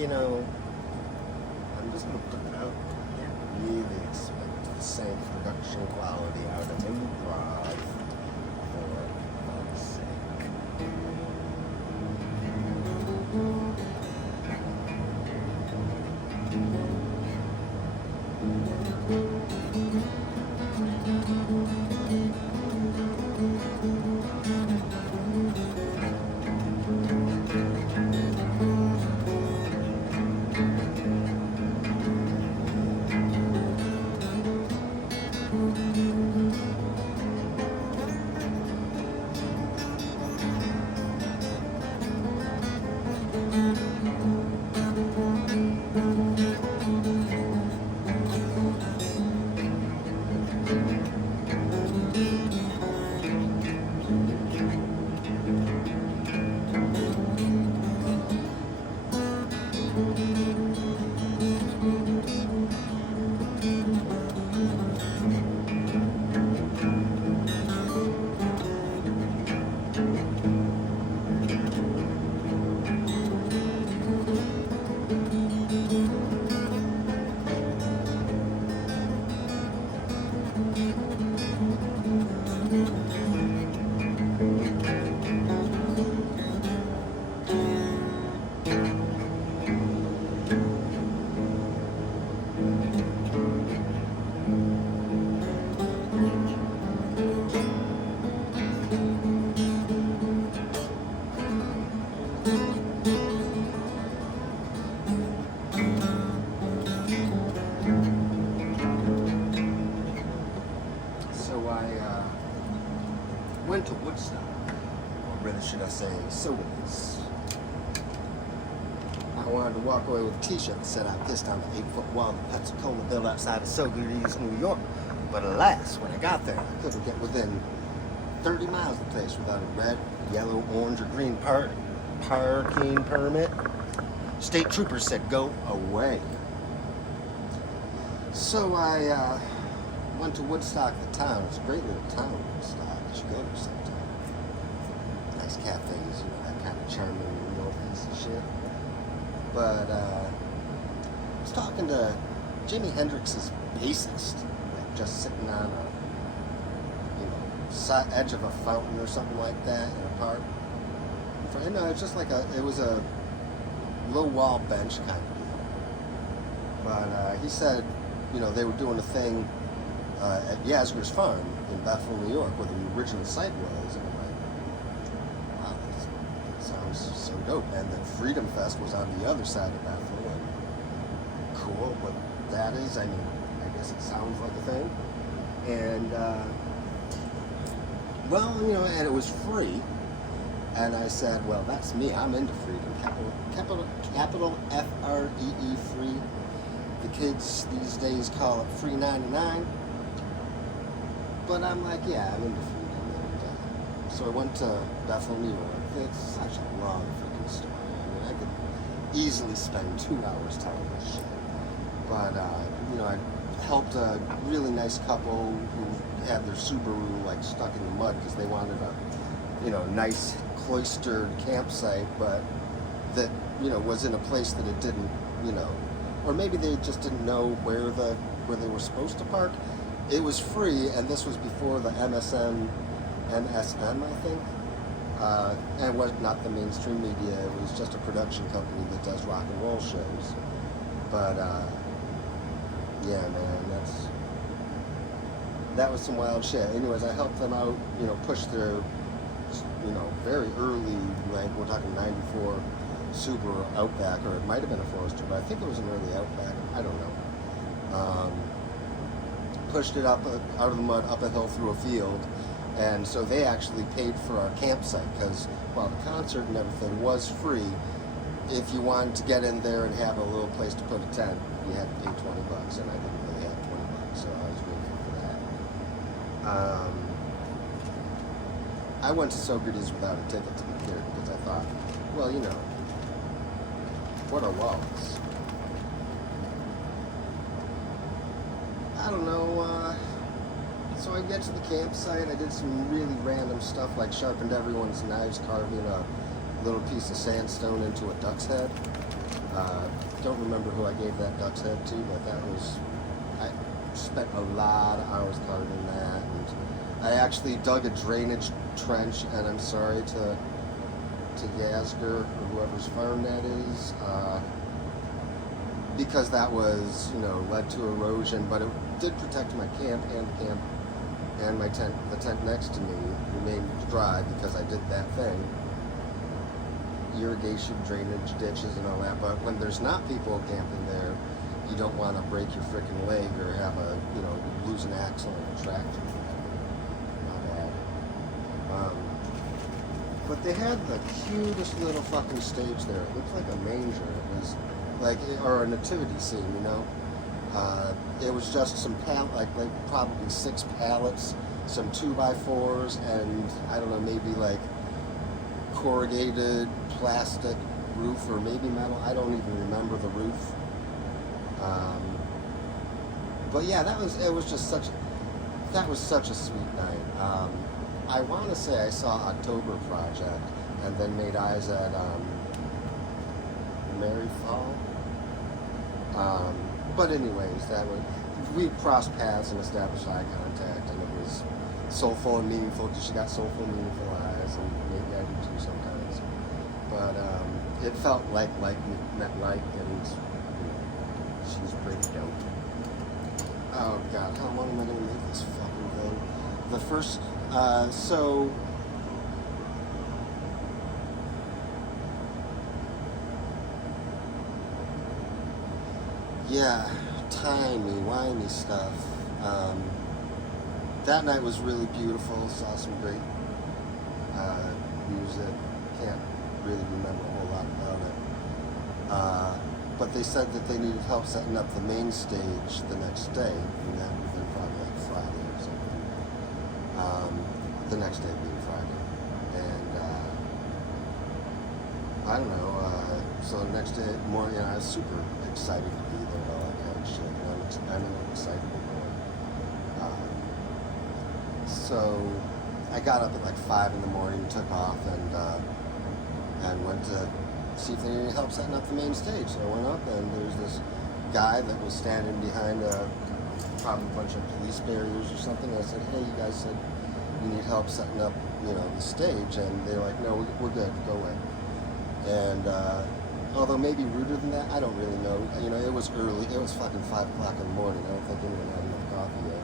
you know, I'm just gonna put it out. I can't really expect the same production quality out of improv for fuck's sake. So I went to Woodstock, or rather should I say, Sodas. I wanted to walk away with a t-shirt that said I pissed on the 8-foot wall of the Pensacola built outside of Sodas, New York. But alas, when I got there, I couldn't get within 30 miles of the place without a red, yellow, orange, or green parking permit. State troopers said, go away. So I went to Woodstock, the town. It's a great little town, Woodstock. You should go there sometime. Nice cafes, that kind of charming northeast and shit. But I was talking to Jimi Hendrix's bassist, like just sitting on a edge of a fountain or something like that in a park. It's just like it was a low wall bench kind of deal. But he said, they were doing a thing at Yasgur's Farm in Bethel, New York, where the original site was. And I'm like, wow, that sounds so dope. And the Freedom Fest was on the other side of Bethel. And cool, what that is, I guess it sounds like a thing. And, and it was free. And I said, well, that's me. I'm into freedom. Capital F-R-E-E, free. The kids these days call it free 99. But I'm like, yeah, I'm into freedom. And, so I went to Bethel, New York. It's such a long freaking story. I could easily spend 2 hours telling this shit. But, I helped a really nice couple who had their Subaru, stuck in the mud because they wanted a, nice cloistered campsite, but that, was in a place that it didn't, or maybe they just didn't know where they were supposed to park. It was free, and this was before the MSM, I think. And it was not the mainstream media. It was just a production company that does rock and roll shows. But, yeah, man, that was some wild shit. Anyways, I helped them out, push their, very early, we're talking 94 Subaru Outback, or it might have been a Forester, but I think it was an early Outback. I don't know. Pushed it up out of the mud, up a hill through a field, and so they actually paid for our campsite because while the concert and everything was free, if you wanted to get in there and have a little place to put a tent, you had to pay $20, and I didn't really have $20, so I was grateful for that. I went to Socrates without a ticket, to be clear, because I thought, well, what are walls? I don't know, so I get to the campsite, I did some really random stuff, like sharpened everyone's knives, carving a little piece of sandstone into a duck's head. Don't remember who I gave that duck's head to, but I spent a lot of hours gardening that, and I actually dug a drainage trench, and I'm sorry to Yazger or whoever's farm that is, because that was, led to erosion, but it did protect my camp and my tent. The tent next to me remained dry because I did that thing. Irrigation, drainage, ditches, and all that. But when there's not people camping there, you don't want to break your freaking leg or have lose an axle in a tractor. Not bad. But they had the cutest little fucking stage there. It looked like a manger. It was or a nativity scene, It was just some like probably 6 pallets, some 2x4s, and I don't know, maybe like corrugated plastic roof or maybe metal. I don't even remember the roof. But yeah, that was such a sweet night. I want to say I saw October Project and then made eyes at Mary Fall. But anyways, we crossed paths and established eye contact, and it was soulful and meaningful because she got soulful and meaningful eyes, and maybe I do too sometimes. But it felt like me, met like, and she's pretty dope. Oh God, how long am I gonna make this fucking thing? The first, yeah, timey-wimey stuff. That night was really beautiful. Saw some great music. Can't really remember a whole lot about it. But they said that they needed help setting up the main stage the next day, and that would have been probably like Friday or something. The next day being Friday. And I don't know. So the next day morning, I was super excited to be there, all that kind of shit. I'm an excitable boy. So I got up at like 5 in the morning, took off, and went to see if they needed help setting up the main stage. So I went up, and there was this guy that was standing behind probably a bunch of police barriers or something. I said, "Hey, you guys said you need help setting up, the stage," and they're like, "No, we're good. Go away." And although maybe ruder than that, I don't really know. It was early. It was fucking 5 o'clock in the morning. I don't think anyone had enough coffee yet.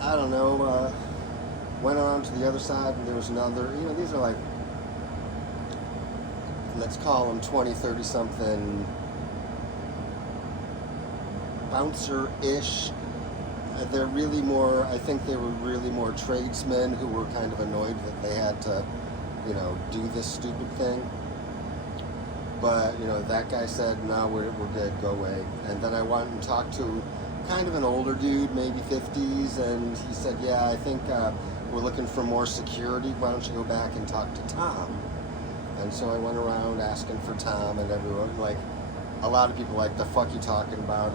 I don't know. Went on to the other side, and there was another. These are like, let's call them 20, 30 something bouncer-ish. They're really more, I think they were really more tradesmen who were kind of annoyed that they had to, do this stupid thing. But, that guy said, "No, we're good, go away." And then I went and talked to kind of an older dude, maybe 50s, and he said, "Yeah, I think we're looking for more security. Why don't you go back and talk to Tom?" And so I went around asking for Tom, and everyone, a lot of people like, "The fuck you talking about?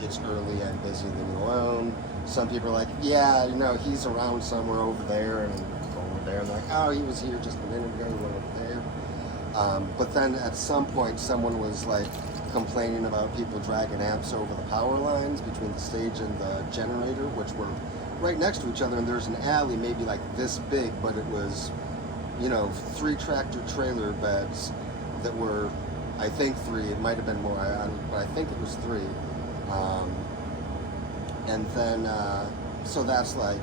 It's early, I'm busy, leave me alone." Some people are like, "Yeah, he's around somewhere over there," and go over there, and they're like, "Oh, he was here just a minute ago, he went over there." But then at some point, someone was complaining about people dragging amps over the power lines between the stage and the generator, which were right next to each other, and there's an alley maybe like this big, but it was, 3 tractor trailer beds that were, I think 3, it might have been more, but I think it was 3. And then, so that's I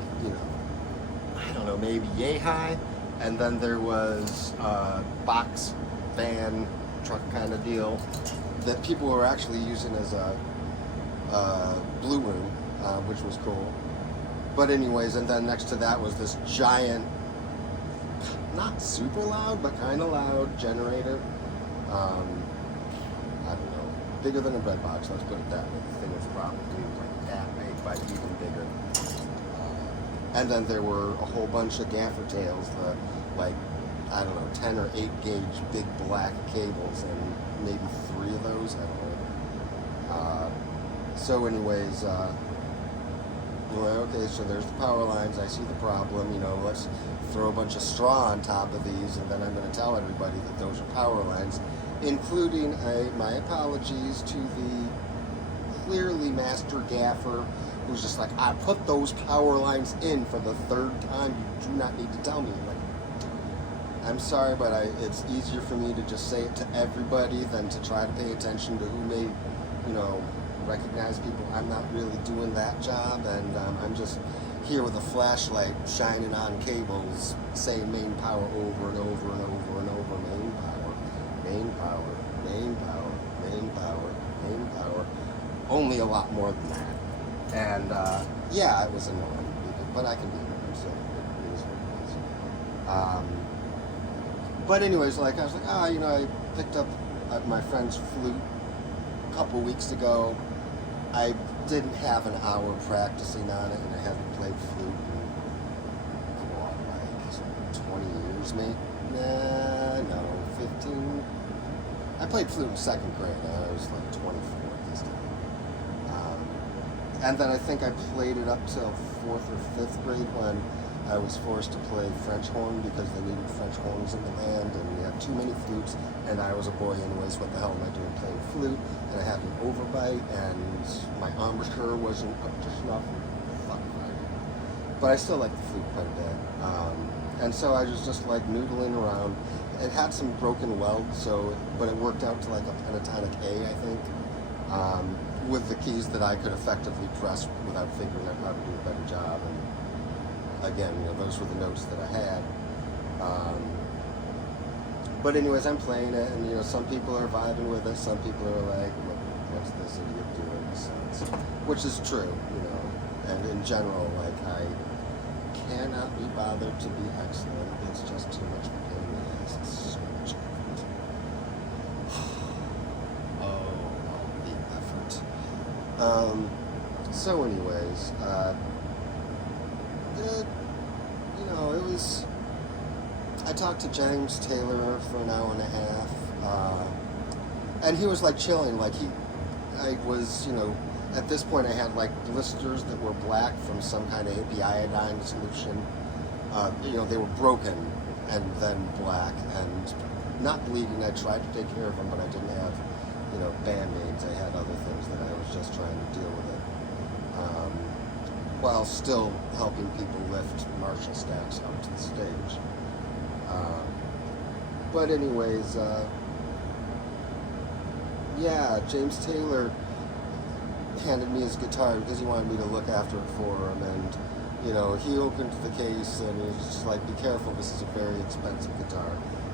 don't know, maybe yay high. And then there was a box van truck kind of deal that people were actually using as a blue room, which was cool. But anyways, and then next to that was this giant, not super loud, but kind of loud generator. I don't know, bigger than a bread box, let's put it that way. The thing was probably that big, but even bigger. And then there were a whole bunch of gaffer tails, I don't know, 10 or 8 gauge big black cables, and maybe 3 of those, I don't know. So anyways, Well, okay, so there's the power lines. I see the problem. Let's throw a bunch of straw on top of these, and then I'm going to tell everybody that those are power lines, including my apologies to the clearly master gaffer who's just like, I put those power lines in for the third time. You do not need to tell me. Like, I'm sorry, but it's easier for me to just say it to everybody than to try to pay attention to who may, recognize people. I'm not really doing that job, and I'm just here with a flashlight shining on cables saying main power over and over and over and over. Main power, main power, main power, main power, main power. Only a lot more than that. And yeah, it was annoying, but I can be annoying, so it is what it is. But anyways, like I was like, I picked up my friend's flute a couple weeks ago. I didn't have an hour practicing on it, and I haven't played flute in, like 20 years, maybe? Nah, no, 15. I played flute in second grade. I was like 24 at this time. And then I think I played it up till 4th or 5th grade when I was forced to play French horn because they needed French horns in the band, and we had too many flutes, and I was a boy anyways. What the hell am I doing playing flute? And I had an overbite, and my embouchure wasn't up to snuff. Fuck, but I still like the flute quite a bit. And so I was just like noodling around. It had some broken welds, but it worked out to like a pentatonic A, I think, with the keys that I could effectively press without figuring out how to do a better job. And again, those were the notes that I had. But anyways, I'm playing it, and some people are vibing with it. Some people are like, "What's this idiot doing?" So, which is true, And in general, like, I cannot be bothered to be excellent. It's just too much of a pain in the ass. It's so much effort. The effort. So anyways, it was. I talked to James Taylor for an hour and a half, and he was like chilling. Like I was, at this point I had like blisters that were black from some kind of hippie iodine solution. They were broken and then black and not bleeding. I tried to take care of them, but I didn't have, Band-Aids. I had other things that I was just trying to deal with it. While still helping people lift Marshall stacks out to the stage. But anyways, James Taylor handed me his guitar because he wanted me to look after it for him, and he opened the case and he was just like, be careful, this is a very expensive guitar.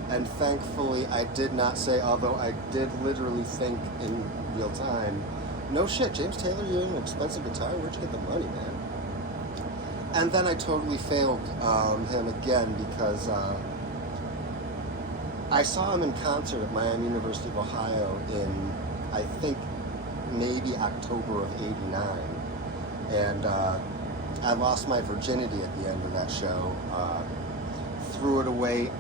And thankfully I did not say, although I did literally think in real time, no shit, James Taylor, you're an expensive guitar, where'd you get the money, man? And then I totally failed him again because I saw him in concert at Miami University of Ohio in, I think, maybe October of '89. And I lost my virginity at the end of that show. Threw it away.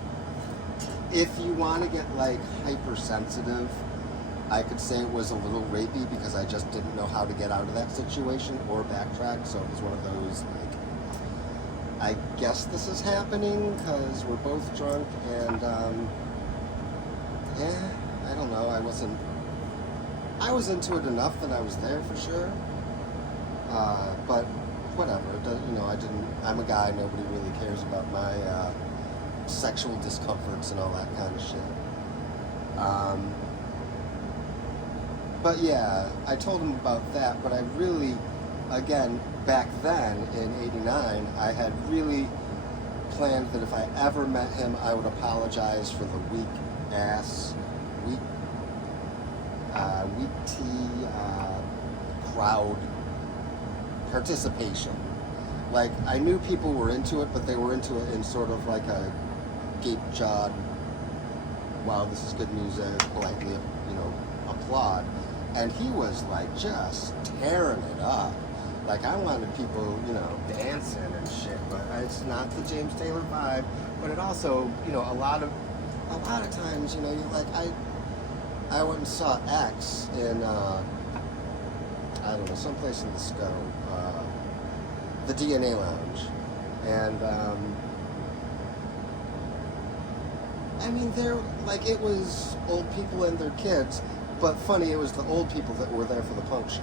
If you want to get like hypersensitive, I could say it was a little rapey because I just didn't know how to get out of that situation or backtrack. So it was one of those like, I guess this is happening because we're both drunk, and I don't know. I was into it enough that I was there for sure. But whatever. I'm a guy. Nobody really cares about my sexual discomforts and all that kind of shit. But yeah, I told him about that. But I really, again, back then in '89, I had really planned that if I ever met him, I would apologize for the weak tea crowd participation. Like, I knew people were into it, but they were into it in sort of like a gape-jawed, wow, this is good music, politely, applaud. And he was like just tearing it up. Like, I wanted people, dancing and shit, but it's not the James Taylor vibe. But it also, a lot of times, you're like, I went and saw X in, I don't know, someplace in the Sco. the DNA Lounge. And, I mean, it was old people and their kids, but funny, it was the old people that were there for the punk show.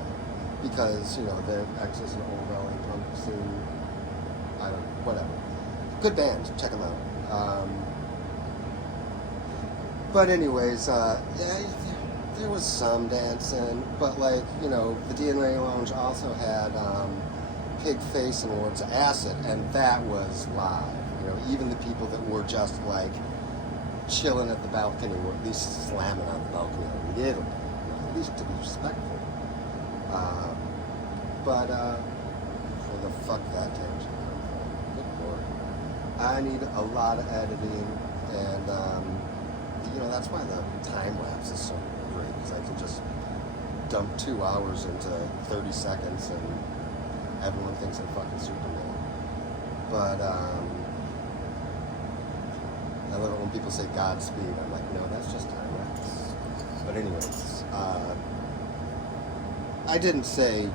Because, their ex is an old LA punk scene. Whatever. Good band, check them out. But anyways, there was some dancing, but the DNA Lounge also had Pig Face and Words Acid, and that was live. Even the people that were just chilling at the balcony were at least slamming on the balcony a little bit, at least to be respectful. But where the fuck that tangent come from? Good lord. I need a lot of editing, and that's why the time lapse is so great, because I can just dump 2 hours into 30 seconds and everyone thinks I'm fucking Superman. But I love it when people say Godspeed. I'm like, no, that's just time lapse. But anyways, I didn't say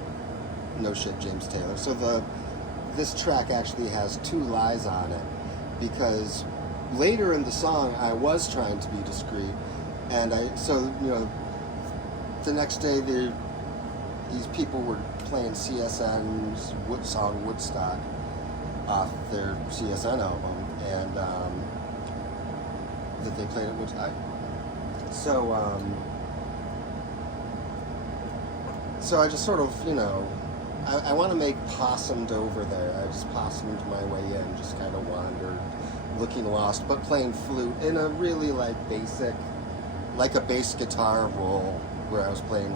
no shit James Taylor. So this track actually has 2 lies on it, because later in the song I was trying to be discreet, and the next day these people were playing CSN's song Woodstock off their CSN album, and that they played at Woodstock. So I just sort of, I want to make possumed over there. I just possumed my way in, just kind of wandered, looking lost, but playing flute in a really basic, a bass guitar roll, where I was playing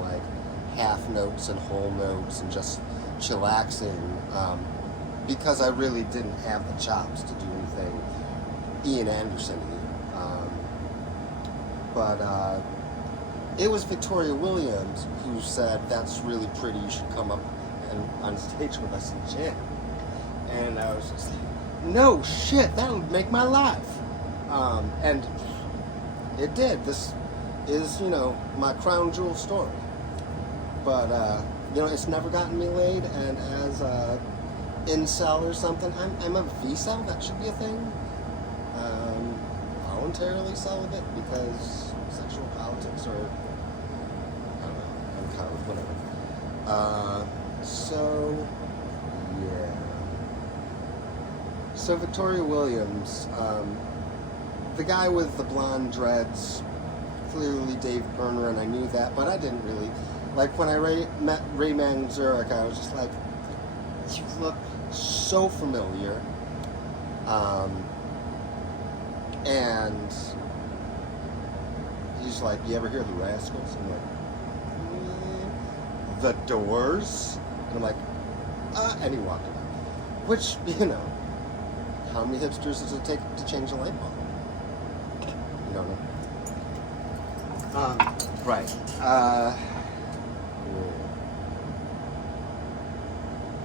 half notes and whole notes and just chillaxing, because I really didn't have the chops to do anything Ian Anderson-y. But it was Victoria Williams who said, "That's really pretty, you should come up and on stage with us and jam." And I was just like, no shit, that would make my life. And it did. This is, my crown jewel story. But, it's never gotten me laid, and as a incel or something, I'm a V-cell, that should be a thing. Voluntarily celibate, because sexual politics are, I don't know, I'm kind of whatever. Yeah. So Victoria Williams, the guy with the blonde dreads, clearly Dave Berner, and I knew that, but I didn't really, when I met Ray Manzurek, I was just like, you look so familiar, and he's like, you ever hear the Rascals? I'm like, The Doors? And I'm like, and he walked away. Which, how many hipsters does it take to change a light bulb? You don't know. Right.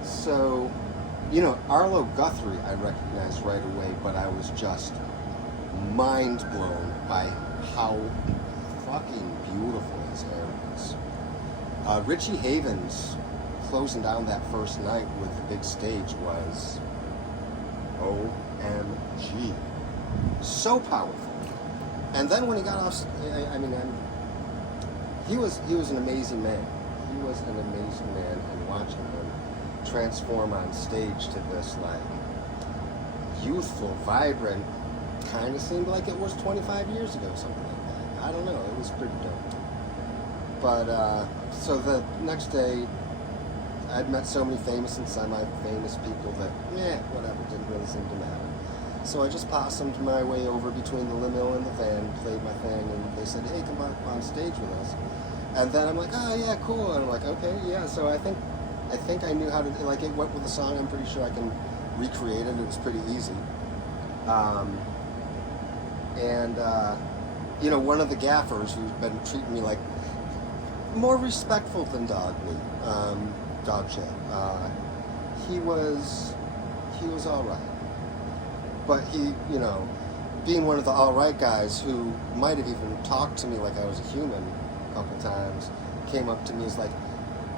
So, Arlo Guthrie I recognized right away, but I was just mind blown by how fucking beautiful his hair was. Richie Havens closing down that first night with the big stage was OMG. So powerful. And then when he got off, he was an amazing man. He was an amazing man, and watching him transform on stage to this youthful, vibrant, kind of seemed like it was 25 years ago, something like that. I don't know, it was pretty dope. But, so the next day, I'd met so many famous and semi-famous people that, whatever, didn't really seem to matter. So I just possumed my way over between the limo and the van, played my thing, and they said, hey, come on stage with us. And then I'm like, oh, yeah, cool. And I'm like, okay, yeah. So I think I knew how to, it went with the song. I'm pretty sure I can recreate it. It was pretty easy. One of the gaffers who's been treating me more respectful than dog shit. He was all right. But he, being one of the all right guys who might have even talked to me like I was a human a couple times, came up to me and was like,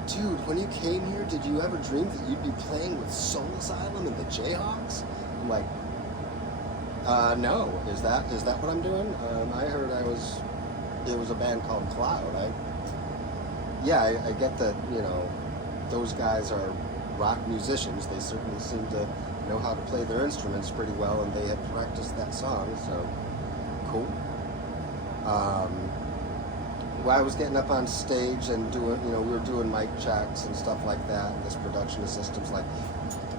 dude, when you came here, did you ever dream that you'd be playing with Soul Asylum and the Jayhawks? I'm like, no. Is that what I'm doing? I heard it was a band called Cloud. I get that, those guys are rock musicians. They certainly seem to know how to play their instruments pretty well, and they had practiced that song, so cool. I was getting up on stage and doing, we were doing mic checks and stuff like that. And this production assistant's like,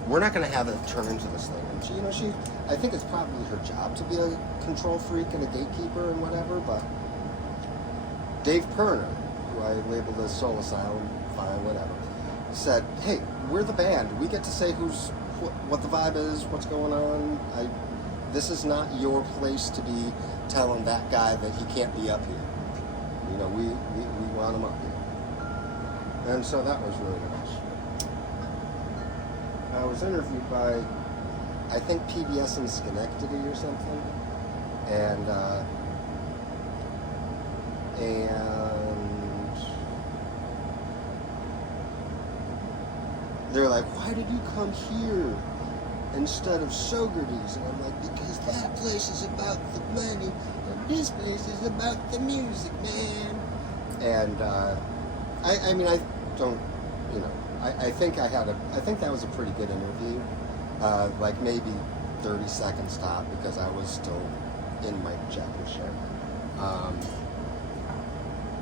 we're not going to have it turn into this thing. And she, I think it's probably her job to be a control freak and a gatekeeper and whatever, but Dave Perner, who I labeled as Soul Asylum, fine, whatever, said, hey, we're the band. We get to say what the vibe is, what's going on. This is not your place to be telling that guy that he can't be up here. We want him up here. And so that was really nice. I was interviewed by, I think, PBS in Schenectady or something. And they're like, why did you come here instead of Sogarty's? And I'm like, because that place is about the money, and this place is about the music, man. And I don't, I think I think that was a pretty good interview. Like maybe 30 seconds top, because I was still in mic check and shit.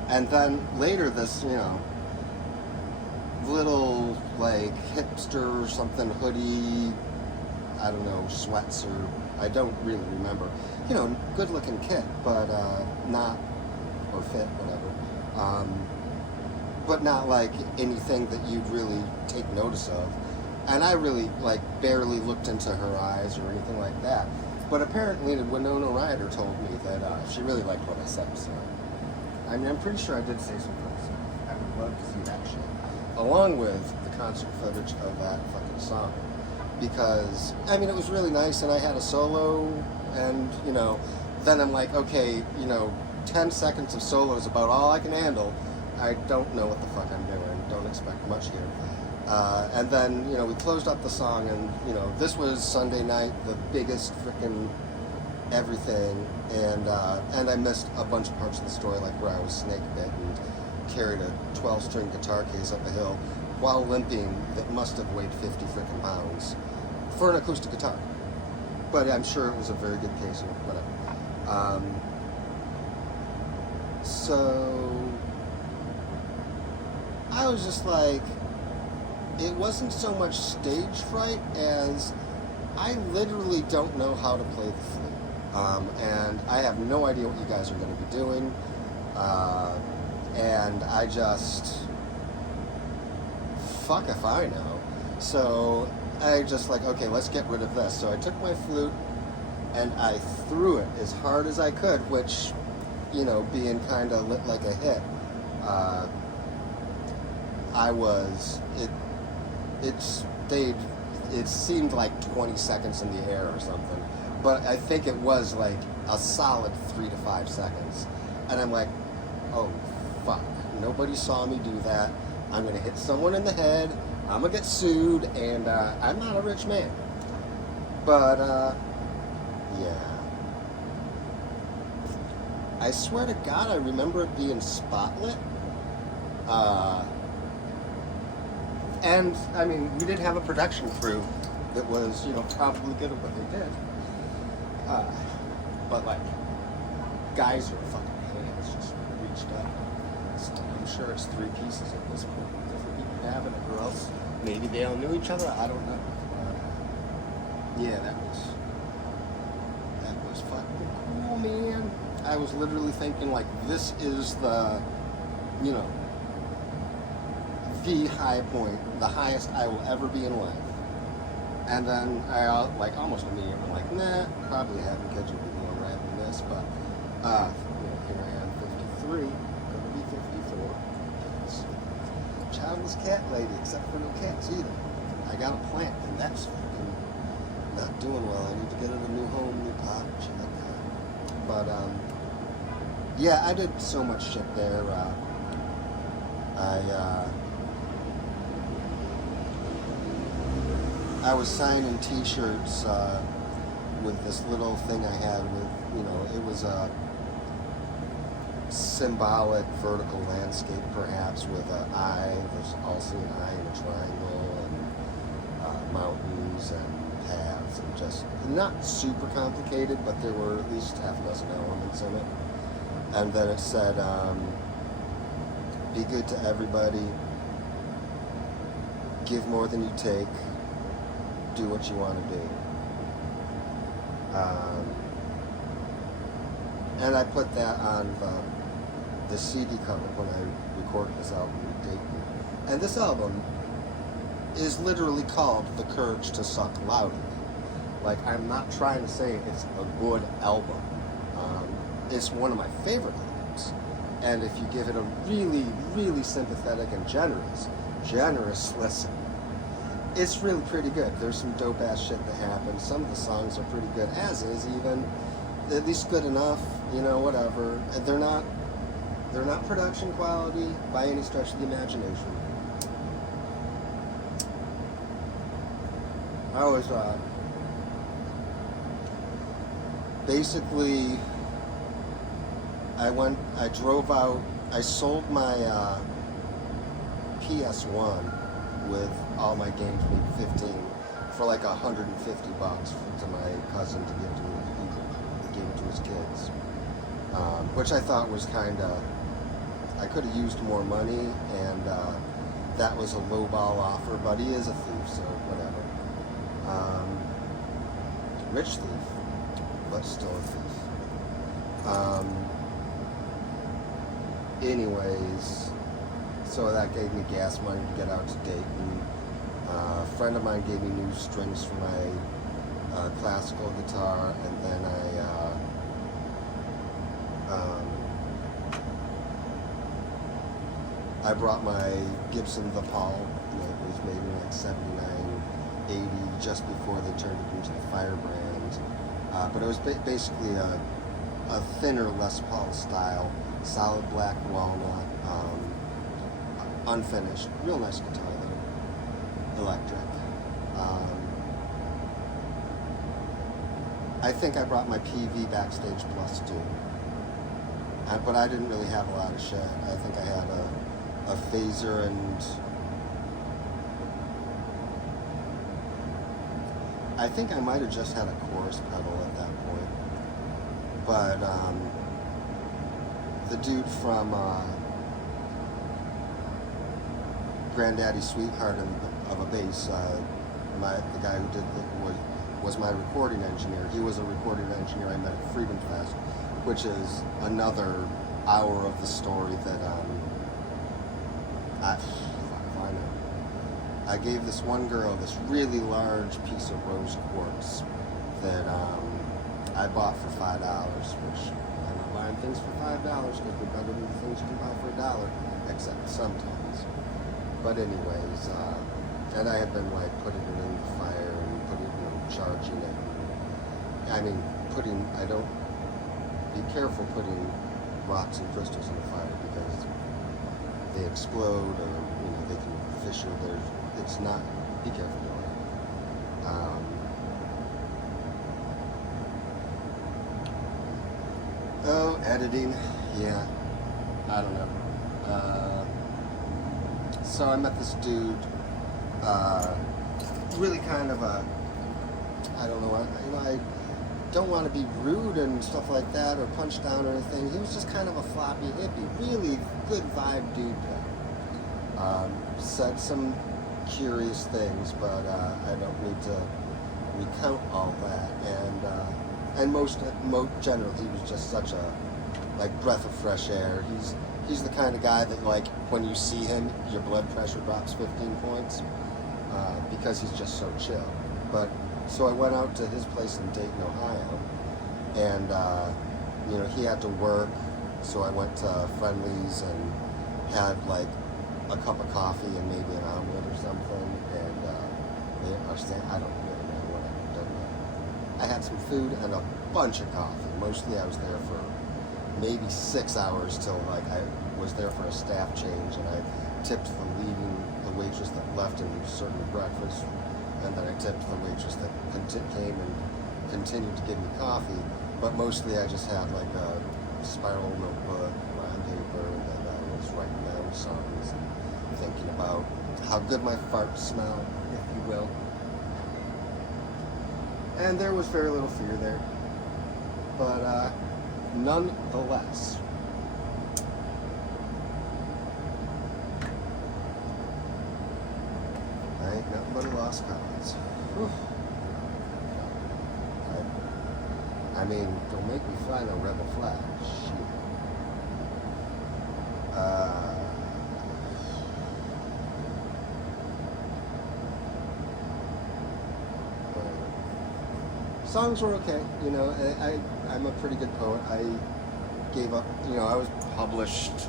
And then later this, little like hipster or something hoodie, I don't know, sweats or I don't really remember. Good looking kid, but not, or fit, whatever. But not like anything that you'd really take notice of. And I really like barely looked into her eyes or anything like that. But apparently Winona Ryder told me that she really liked what I said, so. I mean, I'm pretty sure I did say something, so I would love to see that shit. Along with the concert footage of that fucking song. Because, I mean, it was really nice, and I had a solo, and, then I'm like, okay, 10 seconds of solo is about all I can handle. I don't know what the fuck I'm doing. Don't expect much here. And then, we closed up the song, and, this was Sunday night, the biggest frickin' everything, and I missed a bunch of parts of the story, like where I was snake bit and carried a 12-string guitar case up a hill while limping that must have weighed 50 frickin' pounds for an acoustic guitar. But I'm sure it was a very good case, or whatever. So I was just like, it wasn't so much stage fright as I literally don't know how to play the flute. And I have no idea what you guys are going to be doing. And I just, fuck if I know. So I just like, okay, let's get rid of this. So I took my flute and I threw it as hard as I could, which, being kind of lit like a hit, it seemed like 20 seconds in the air or something. But I think it was like a solid 3 to 5 seconds. And I'm like, oh, fuck. Nobody saw me do that. I'm going to hit someone in the head. I'm going to get sued. And I'm not a rich man. But, yeah. I swear to God, I remember it being spotlit. And, I mean, we did have a production crew that was, probably good at what they did. But like, guys are fucking hands just reached up. So I'm sure it's 3 pieces at this point. Different people having it, or else maybe they all knew each other. I don't know. Yeah, that was fucking cool, man. I was literally thinking like, this is the, the high point, the highest I will ever be in life. And then I almost immediately like, nah, probably having kids would be more rad than this, but here I am, 53, gonna be 54. It's childless cat lady, except for no cats either. I got a plant, and that's fucking not doing well. I need to get it a new home, new pot, shit like that. But yeah, I did so much shit there. I was signing T-shirts with this little thing I had with, it was a symbolic vertical landscape, perhaps, with an eye. There's also an eye in a triangle, and mountains and paths, and just not super complicated, but there were at least half a dozen elements in it. And then it said, be good to everybody, give more than you take, do what you want to do. And I put that on the CD cover when I recorded this album in Dayton. And this album is literally called The Courage to Suck Loudly. Like, I'm not trying to say it's a good album. It's one of my favorite albums. And if you give it a really, really sympathetic and generous listen, it's really pretty good. There's some dope-ass shit that happens. Some of the songs are pretty good, as is even. At least good enough, whatever. They're not production quality by any stretch of the imagination. I was, basically, I drove out, I sold my PS1 with all my games, maybe 15, for like $150 to my cousin to give to me. He gave it to his kids, which I thought was kind of, I could have used more money, and that was a lowball offer, but he is a thief, so whatever. Rich thief, but still a thief. Anyways, so that gave me gas money to get out to Dayton. A friend of mine gave me new strings for my classical guitar, and then I brought my Gibson Les Paul. It was made in like 79, 80, just before they turned it into the Firebrand. But it was basically a thinner Les Paul style, solid black walnut, unfinished, real nice guitar though, electric. I think I brought my PV Backstage Plus too, but I didn't really have a lot of shit. I think I had a phaser, and I think I might have just had a chorus pedal at that point. But the dude from Granddaddy Sweetheart of a Bass, the guy who did was my recording engineer. He was a recording engineer I met at Freedom Fest, which is another hour of the story that I gave this one girl this really large piece of rose quartz that I bought for $5, which I'm not buying things for $5 because they're better than the things you can buy for $1, except sometimes. But anyways, and I had been like putting it in the fire and charging it. I mean, I don't, be careful putting rocks and crystals in the fire because they explode, or they can fissure. It's not, be careful doing it. Oh, editing, yeah, I don't know. So I met this dude, really kind of I don't know, I don't want to be rude and stuff like that, or punch down or anything. He was just kind of a floppy hippie, really good vibe dude. Said some curious things, but I don't need to recount all that. And most generally, he was just such a breath of fresh air. He's the kind of guy that, like, when you see him, your blood pressure drops 15 points because he's just so chill. But so I went out to his place in Dayton, Ohio, and he had to work, so I went to Friendly's and had like a cup of coffee and maybe an omelet or something, and I don't really know what I did. I had some food and a bunch of coffee. Mostly I was there for maybe 6 hours till like I was there for a staff change, and I tipped the waitress that left and served me breakfast and then I tipped the waitress that came and continued to give me coffee. But mostly I just had like a spiral notebook on paper that I was writing down songs and thinking about how good my farts smell, if you will. And there was very little fear there. But nonetheless, I ain't nothing but a lost cause. I mean, don't make me fly no rebel flag. Shit. Songs were okay, you know. I'm a pretty good poet. I gave up, you know. I was published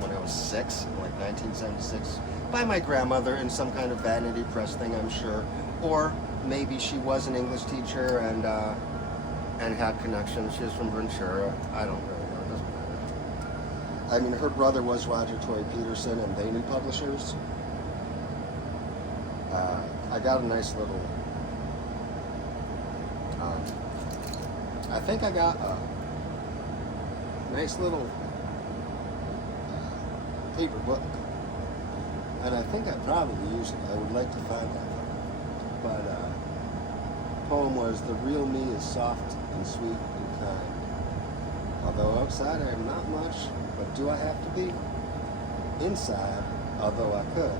when I was 6, in like 1976, by my grandmother in some kind of vanity press thing, I'm sure. Or maybe she was an English teacher and had connections. She was from Ventura. I don't really know. It doesn't matter. I mean, her brother was Roger Tory Peterson, and they knew publishers. I got a nice little. I think I got a nice little paper book, and I think I probably use it. I would like to find that. But the poem was, "The real me is soft and sweet and kind. Although outside I am not much, but do I have to be? Inside, although I could,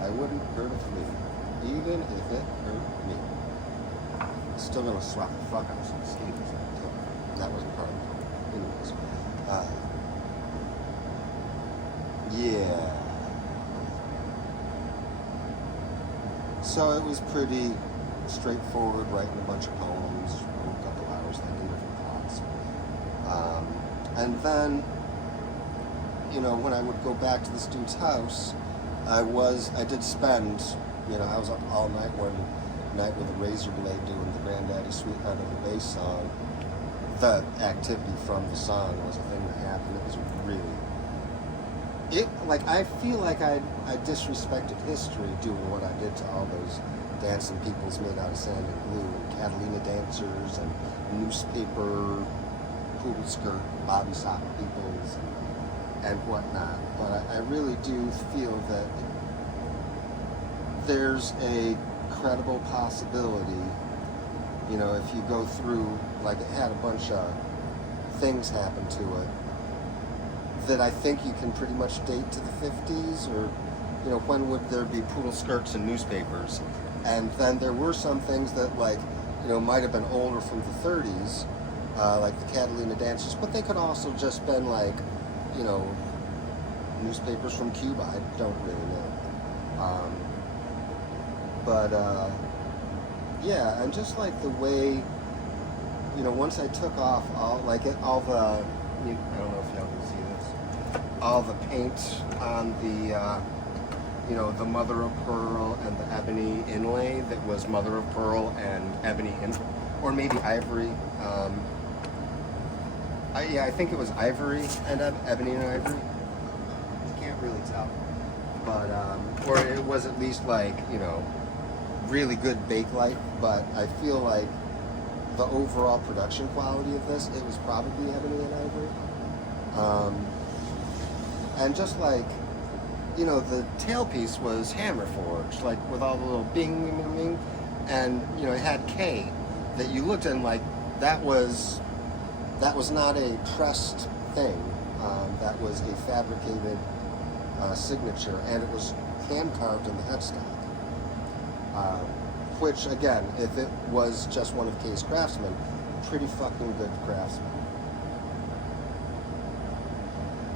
I wouldn't hurt a flea, even if it hurt me." Still gonna swap the fuck out some skaters. That wasn't part of it. Anyways. Yeah. So it was pretty straightforward, writing a bunch of poems, a couple hours thinking different thoughts. And then, you know, when I would go back to the student's house, I did spend, you know, I was up all night one night with a razor blade doing the Granddaddy Sweetheart of the Bass song. The activity from the song was a thing that happened. It was really, I feel like I disrespected history doing what I did to all those dancing peoples made out of sand and glue, and Catalina dancers and newspaper poodle skirt bobby sock peoples and whatnot. But I really do feel that there's a credible possibility, you know, if you go through, like it had a bunch of things happen to it, that I think you can pretty much date to the 50s, or, you know, when would there be poodle skirts in newspapers? And then there were some things that, like, you know, might have been older from the 30s, like the Catalina dancers, but they could also just been like, you know, newspapers from Cuba. I don't really know. Yeah, and just like the way, you know, once I took off all the, I don't know if y'all can see this, all the paint on the, you know, the mother of pearl and the ebony inlay that was mother of pearl and ebony or maybe ivory. I think it was ivory and ebony and ivory. Can't really tell, but or it was at least like, you know, really good bakelite. But I feel like the overall production quality of this, it was probably ebony and ivory. And just like, you know, the tailpiece was hammer forged, like with all the little bing, bing, bing, and, you know, it had K that you looked at and like, that was not a pressed thing. That was a fabricated signature, and it was hand carved in the headstock. Which, again, if it was just one of K's craftsmen, pretty fucking good craftsman.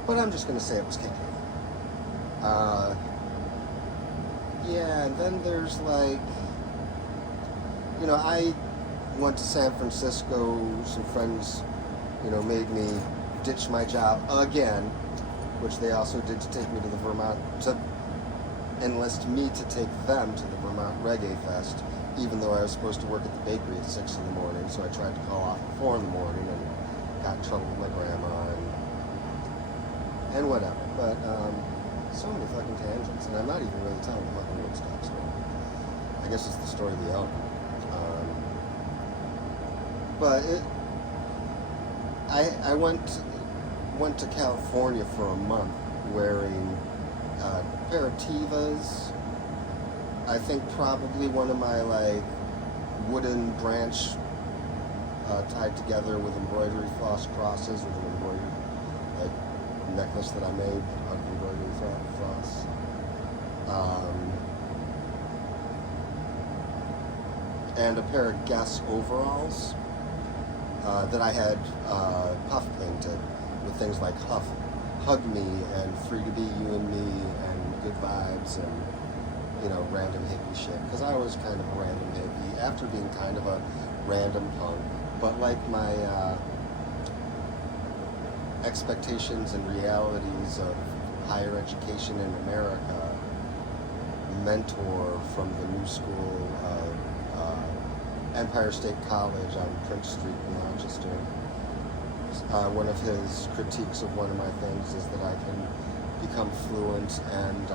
But I'm just gonna say it was K. Yeah, and then there's like, you know, I went to San Francisco. Some friends, you know, made me ditch my job again, which they also did to take me to the to enlist me to take them to the Vermont Reggae Fest, even though I was supposed to work at the bakery at 6 in the morning. So I tried to call off at 4 in the morning and got in trouble with my grandma and whatever. But so many fucking tangents, and I'm not even really telling the fucking Woodstock story. I guess it's the story of the elk. But I went to California for a month wearing a pair of Tevas. I think probably one of my like wooden branch tied together with embroidery floss crosses with an embroidered like necklace that I made out of embroidery floss. And a pair of Guess overalls that I had puff painted with things like hug me and free to be you and me and good vibes and, you know, random hippie shit. Because I was kind of a random hippie after being kind of a random punk. But like my expectations and realities of higher education in America, mentor from the new school of Empire State College on Prince Street in Rochester. One of his critiques of one of my things is that I can become fluent and,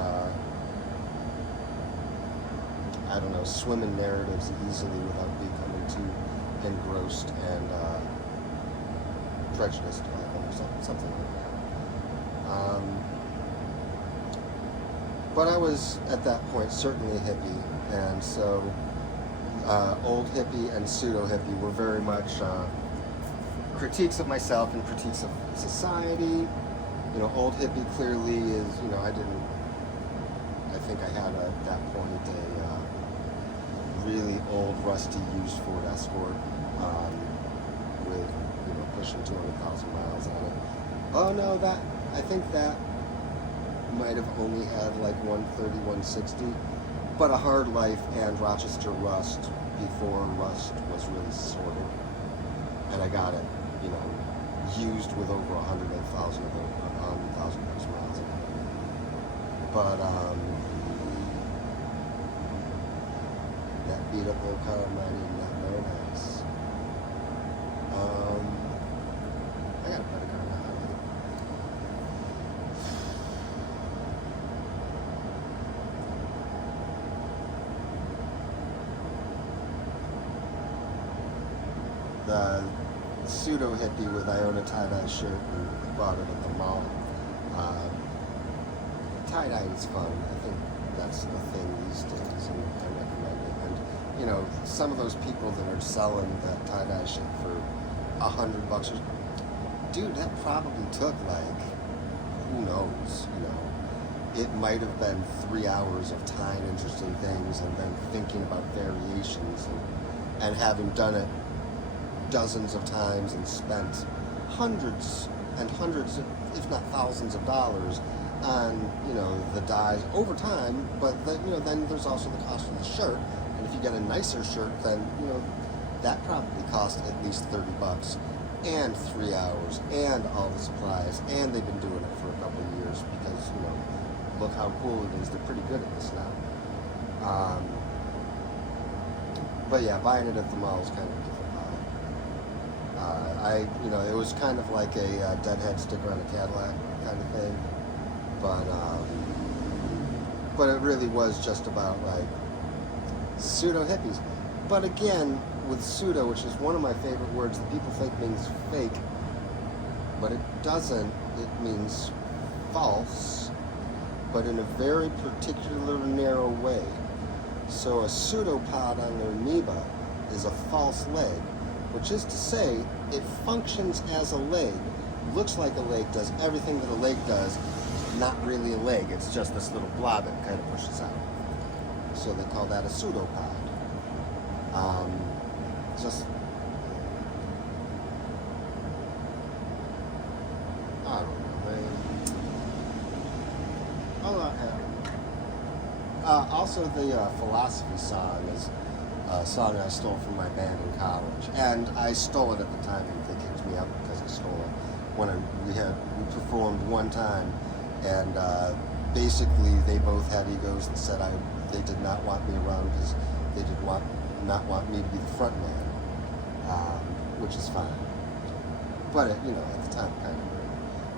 I don't know, swim in narratives easily without becoming too engrossed and prejudiced by them or something like that. But I was, at that point, certainly a hippie, and so old hippie and pseudo hippie were very much critiques of myself and critiques of society. You know, old hippie clearly is, you know, I think I had at that point a really old, rusty, used Ford Escort with, you know, pushing 200,000 miles on it. Oh no, I think that might have only had like 130, 160. But a hard life and Rochester Rust before Rust was really sorted. And I got it, you know, used with over 100,000 miles on it. But that beat up old car might even not very nice. I got a better car now. The pseudo hippie with Iona tie-dye shirt and bought it at the mall. Tie-dye is fun. I think that's the thing these days, and I recommend it. And, you know, some of those people that are selling that tie-dye shit for $100 or, dude, that probably took like, who knows, you know. It might have been 3 hours of tying interesting things and then thinking about variations and having done it dozens of times and spent hundreds and hundreds, if not thousands of dollars on, you know, the dyes over time. But then, you know, then there's also the cost of the shirt. And if you get a nicer shirt, then, you know, that probably cost at least $30 and 3 hours and all the supplies. And they've been doing it for a couple of years because, you know, look how cool it is. They're pretty good at this now. But yeah, buying it at the mall is kind of a different vibe. You know, it was kind of like a deadhead sticker on a Cadillac kind of thing. But it really was just about like pseudo hippies. But again, with pseudo, which is one of my favorite words that people think means fake, but it doesn't. It means false, but in a very particular narrow way. So a pseudopod on their amoeba is a false leg, which is to say it functions as a leg, looks like a leg, does everything that a leg does, not really a leg. It's just this little blob that kind of pushes out. So they call that a pseudopod. Just, I don't know. Also, the philosophy song is a song I stole from my band in college, and I stole it at the time, and they kicked me out because I stole it. When we performed one time, and basically they both had egos and said they did not want me around because they did not want me to be the front man, which is fine. But at the time, kind of weird.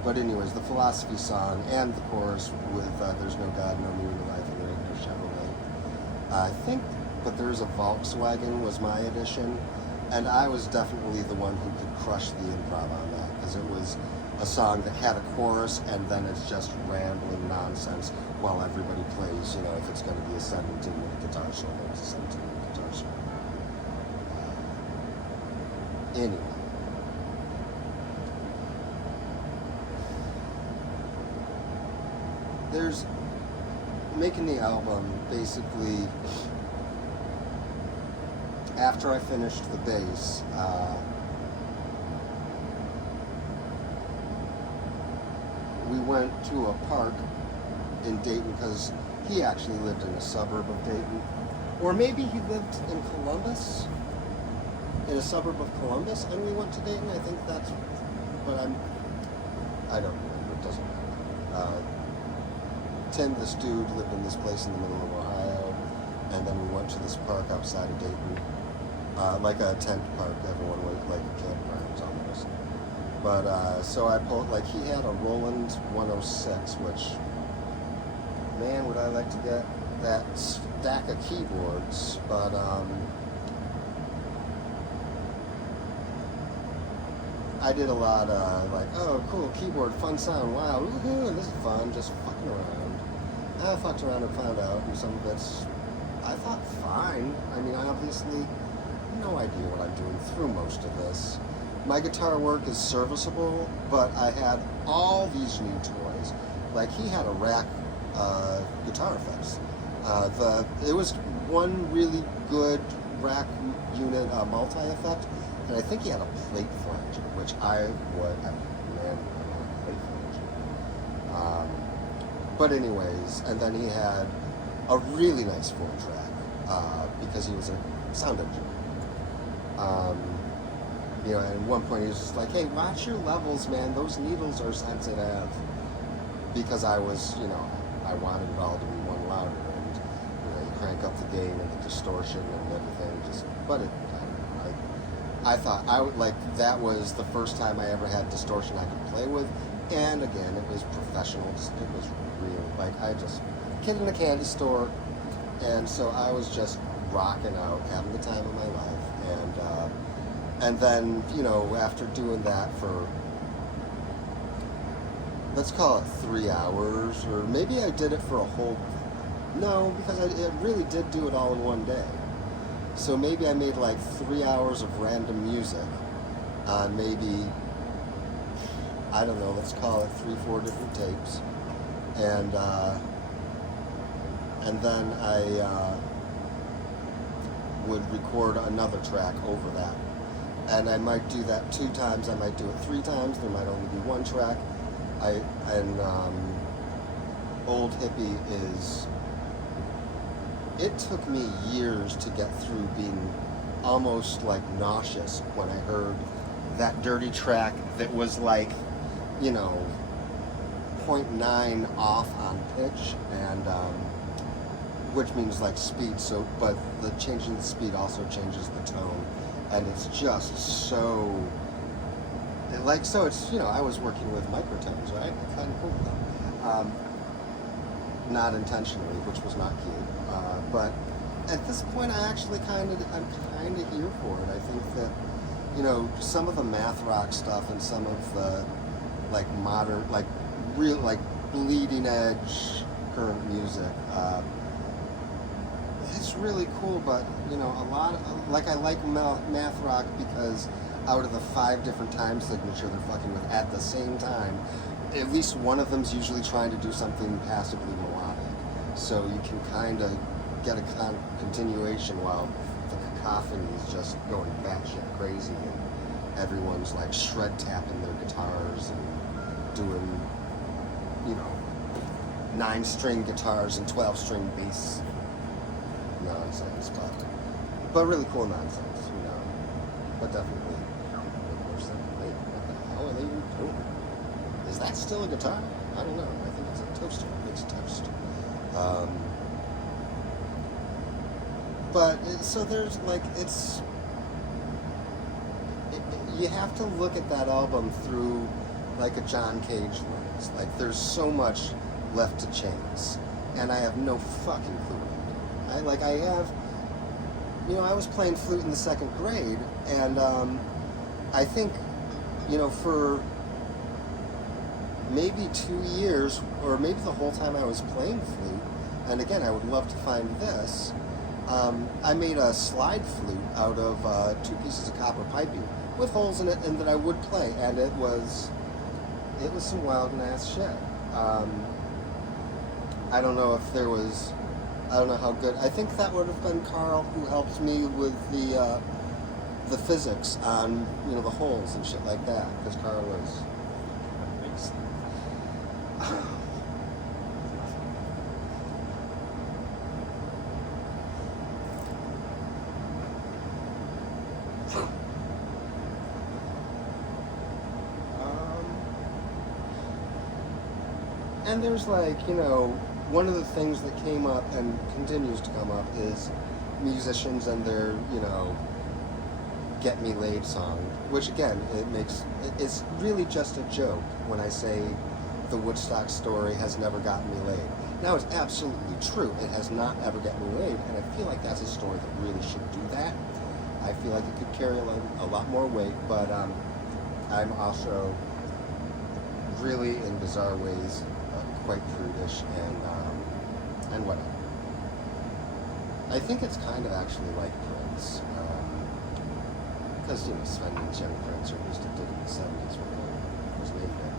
But anyways, the philosophy song and the chorus with "There's no God, no meaning to life, and there ain't no Chevrolet." I think but there's a Volkswagen was my edition, and I was definitely the one who could crush the improv on that, because it was a song that had a chorus and then it's just rambling nonsense while everybody plays, if it's going to be a 17-minute guitar solo, it's a 17-minute guitar solo. Anyway. There's making the album basically after I finished the bass. We went to a park in Dayton because he actually lived in a suburb of Dayton, or maybe he lived in Columbus, in a suburb of Columbus, and we went to Dayton. I think that's, but I don't remember. It doesn't matter. Tim, this dude, lived in this place in the middle of Ohio, and then we went to this park outside of Dayton, like a tent park. Everyone was like campgrounds almost. But so I pulled, like, he had a Roland 106, which, man, would I like to get that stack of keyboards. But I did a lot of like, oh, cool, keyboard, fun sound, wow, woohoo, this is fun, just fucking around. I fucked around and found out, and some of it's, I thought, fine. I mean, I obviously no idea what I'm doing through most of this. My guitar work is serviceable, but I had all these new toys. Like, he had a rack guitar effects. It was one really good rack unit multi-effect, and I think he had a plate flanger, which I would, man, plate flanger. But anyways, and then he had a really nice 4-track, because he was a sound engineer. At one point he was just like, hey, watch your levels, man, those needles are sensitive. Because I was, I wanted it all to be one louder, and, you crank up the gain and the distortion and everything, I thought, that was the first time I ever had distortion I could play with, and again, it was professional, it was real, kid in a candy store, and so I was just rocking out, having the time of my life, and then, after doing that for, let's call it 3 hours, or maybe I did it for a whole, no, because I really did do it all in one day. So maybe I made like 3 hours of random music on maybe, I don't know, let's call it 3-4 different tapes. And then I would record another track over that. And I might do that 2 times, I might do it 3 times, there might only be 1 track. Old Hippie is, it took me years to get through being almost like nauseous when I heard that dirty track that was like, 0.9 off on pitch, and which means like speed, so, but the changing the speed also changes the tone, and it's just so, it's, I was working with microtones, right? Kind of cool. Not intentionally, which was not cute. But at this point, I'm kind of here for it. I think that, some of the math rock stuff and some of the, modern, real, bleeding edge current music, it's really cool, but, a lot of, I like math rock because out of the 5 different time signature they're fucking with at the same time, at least one of them's usually trying to do something passively melodic. So you can kind of get a continuation while the cacophony is just going batshit crazy, and everyone's shred tapping their guitars and doing, 9-string guitars and 12-string bass nonsense, but really cool nonsense, but definitely. Wait, what the hell are they even doing? Is that still a guitar? I don't know. I think it's a toaster. It makes toast. So there's you have to look at that album through a John Cage lens. There's so much left to chance, and I have no fucking clue. I have I was playing flute in the second grade, and I think, for maybe 2 years, or maybe the whole time I was playing flute, and again, I would love to find this, I made a slide flute out of 2 pieces of copper piping with holes in it, and that I would play, and it was some wild and ass shit. I don't know if there was, I don't know how good. I think that would have been Carl who helped me with the physics on the holes and shit like that, because Carl was amazing. And there's one of the things that came up and continues to come up is musicians and their, Get Me Laid song, which again, it's really just a joke when I say the Woodstock story has never gotten me laid. Now, it's absolutely true. It has not ever gotten me laid, and I feel like that's a story that really should do that. I feel like it could carry a lot more weight, but I'm also really, in bizarre ways, quite prudish and whatever. I think it's kind of actually like Prince, because Sven and Jenny Prince are used to did in the 70s when he was named it.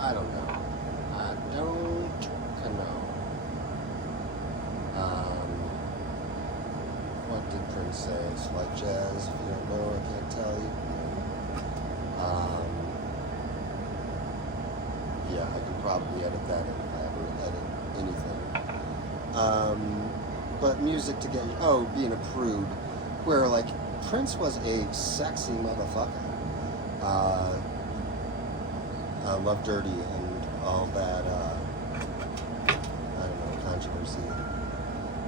I don't know. What did Prince say? It's like jazz. If you don't know, I can't tell you. Yeah, I could probably edit that in if I ever edit anything. But music to get being a prude, where Prince was a sexy motherfucker. I love Dirty and all that, controversy.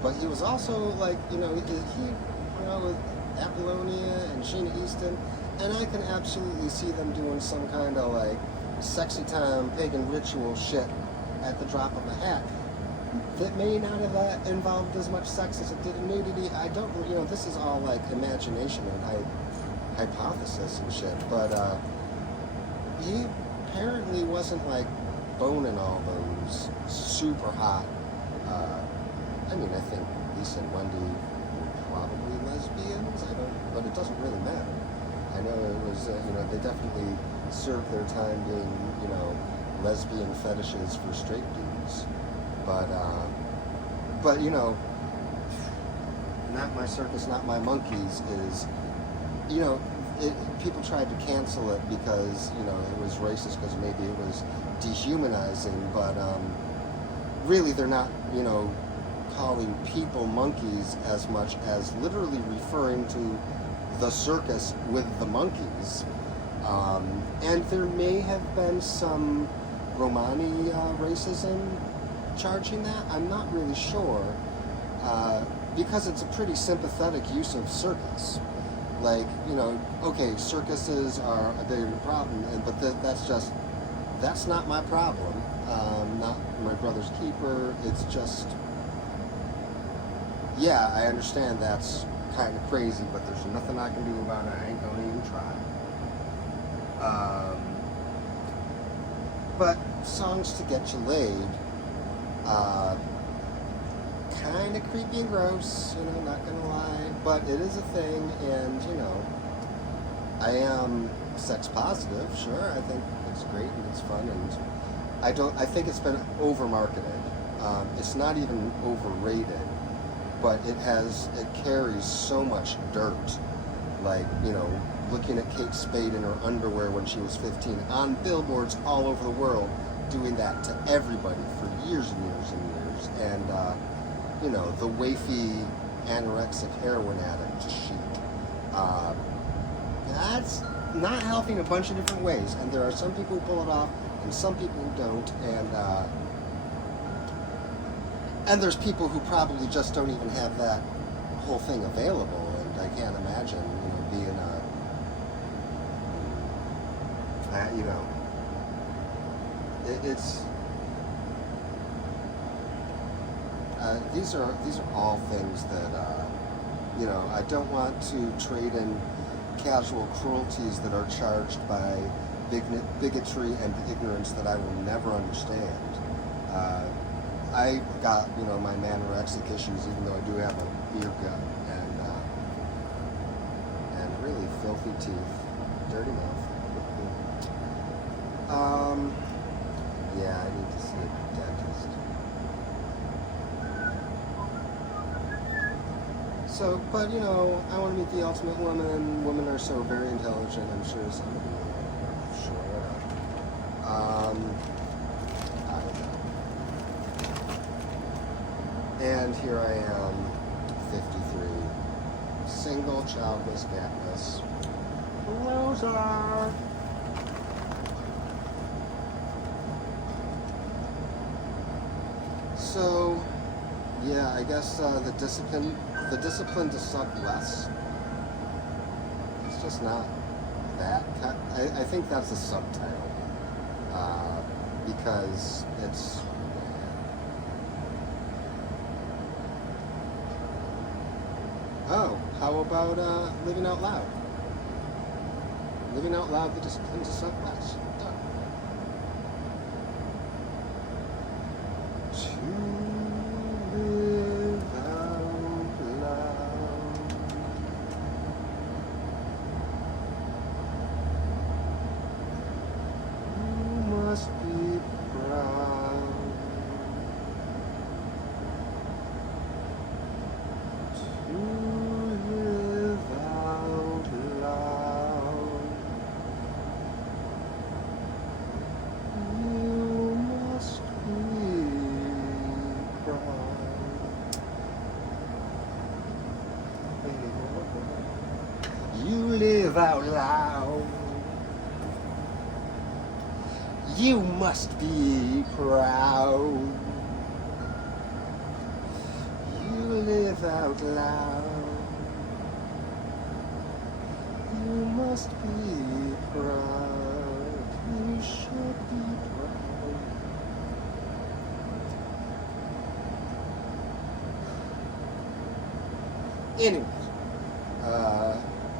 But he was also he with Apollonia and Sheena Easton, and I can absolutely see them doing some kind of sexy time pagan ritual shit at the drop of a hat that may not have involved as much sex as it did in nudity. I don't, this is all imagination and hypothesis and shit, but he apparently wasn't boning all those super hot, I think Lisa and Wendy were probably lesbians, but it doesn't really matter. I know it was, they definitely served their time being, lesbian fetishes for straight dudes. But Not My Circus, Not My Monkeys is, people tried to cancel it because, it was racist because maybe it was dehumanizing, but really they're not, calling people monkeys as much as literally referring to the circus with the monkeys. And there may have been some Romani racism charging that. I'm not really sure, because it's a pretty sympathetic use of circus. Okay, circuses are a bigger problem, but that's not my problem. Not my brother's keeper. It's just, yeah, I understand that's kind of crazy, but there's nothing I can do about it. I ain't gonna even try. But songs to get you laid, kind of creepy and gross, not gonna lie, but it is a thing, and I am sex positive, sure. I think it's great and it's fun, and I think it's been over marketed. It's not even overrated, but it carries so much dirt, looking at Kate Spade in her underwear when she was 15 on billboards all over the world, doing that to everybody for years and years and years, and the wafy anorexic heroin addict to shoot. That's not healthy in a bunch of different ways, and there are some people who pull it off and some people who don't, and there's people who probably just don't even have that whole thing available, and I can't imagine being these are all things that I don't want to trade in casual cruelties that are charged by bigotry and ignorance that I will never understand. I got my manorexications, even though I do have a beer gut and really filthy teeth, dirty mouth. Yeah, I need to see a dentist. So, but I want to meet the ultimate woman. Women are so very intelligent. I'm sure somebody will. Sure, whatever. I don't know. And here I am, 53, single, childless, gatless. Loser. So, yeah, I guess the discipline to suck less. It's just not that. I think that's a subtitle because it's. Oh, how about living out loud? Living out loud, the discipline to suck less. Done. To live out loud. You must be proud. To live out loud. You must be proud. You live out loud. You must be proud. You live out loud. You must be proud. You should be proud. Anyways,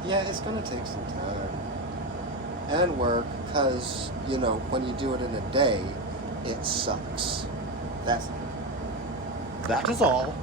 yeah, it's gonna take some time and work, because when you do it in a day, it sucks. That is all.